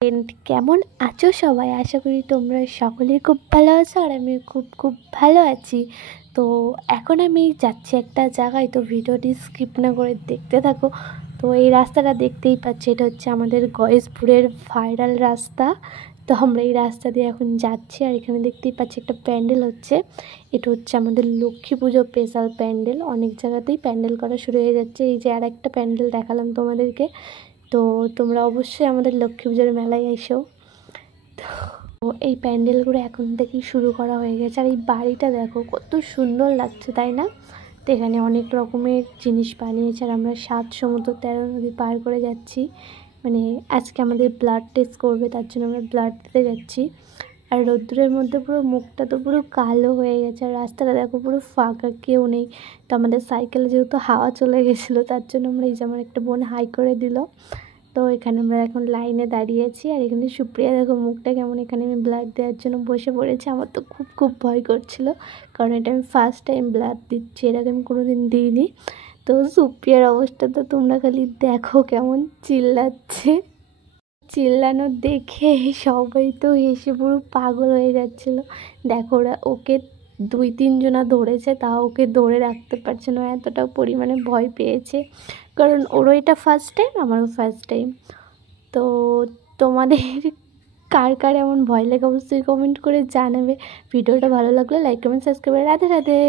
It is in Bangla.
ফ্রেন্ড, কেমন আছো সবাই? আশা করি তোমরা সকলেই খুব ভালো আছো আর আমি খুব ভালো আছি। তো এখন আমি যাচ্ছি একটা জায়গায়, তো ভিডিওটি স্কিপ না করে দেখতে থাকো। তো এই রাস্তাটা দেখতেই পাচ্ছি, এটা হচ্ছে আমাদের গয়েশপুরের ভাইরাল রাস্তা। তো আমরা এই রাস্তা দিয়ে এখন যাচ্ছি আর এখানে দেখতেই পাচ্ছি একটা প্যান্ডেল হচ্ছে। এটা হচ্ছে আমাদের লক্ষ্মী পুজো স্পেশাল প্যান্ডেল। অনেক জায়গাতেই প্যান্ডেল করা শুরু হয়ে যাচ্ছে। এই যে আর একটা প্যান্ডেল দেখালাম তোমাদেরকে। তো তোমরা অবশ্যই আমাদের লক্ষ্মী পুজোর মেলায় এসো। তো এই প্যান্ডেলগুলো এখন থেকেই শুরু করা হয়ে গেছে। আর এই বাড়িটা দেখো কত সুন্দর লাগছে, তাই না? তো এখানে অনেক রকমের জিনিস বানিয়েছে আর আমরা 7 সমুদ্র 13 নদী পার করে যাচ্ছি। মানে আজকে আমাদের ব্লাড টেস্ট করবে, তার জন্য আমরা ব্লাড দিতে যাচ্ছি। আর রোদ্দুরের মধ্যে পুরো মুখটা তো পুরো কালো হয়ে গেছে আর রাস্তাটা দেখো পুরো ফাঁকা, কেউ নেই। তো আমাদের সাইকেলে যেহেতু হাওয়া চলে গেছিলো, তার জন্য আমরা এই যে আমার একটা বোন হাই করে দিল। তো এখানে আমরা এখন লাইনে দাঁড়িয়েছি আর এখানে সুপ্রিয়া দেখো মুখটা কেমন। এখানে আমি ব্লাড দেওয়ার জন্য বসে পড়েছি। আমার তো খুব ভয় করছিল, কারণ এটা আমি ফার্স্ট টাইম ব্লাড দিচ্ছি, এর আগে আমি কোনো দিন দিইনি। তো সুপ্রিয়ার অবস্থা তো তোমরা খালি দেখো কেমন চিল্লাচ্ছে। চিল্লানো দেখে সবাই তো হেসে পুরো পাগল হয়ে যাচ্ছিলো। দেখো ওকে 2-3 জনা ধরেছে, তাও ওকে ধরে রাখতে পারছে না, এতটা পরিমাণে ভয় পেয়েছে। কারণ ওরও এটা ফার্স্ট টাইম, আমারও ফার্স্ট টাইম। তো তোমাদের কার কার এমন ভয় লাগে অবশ্যই কমেন্ট করে জানাবে। ভিডিওটা ভালো লাগলে like comment subscribe. Radhe Radhe.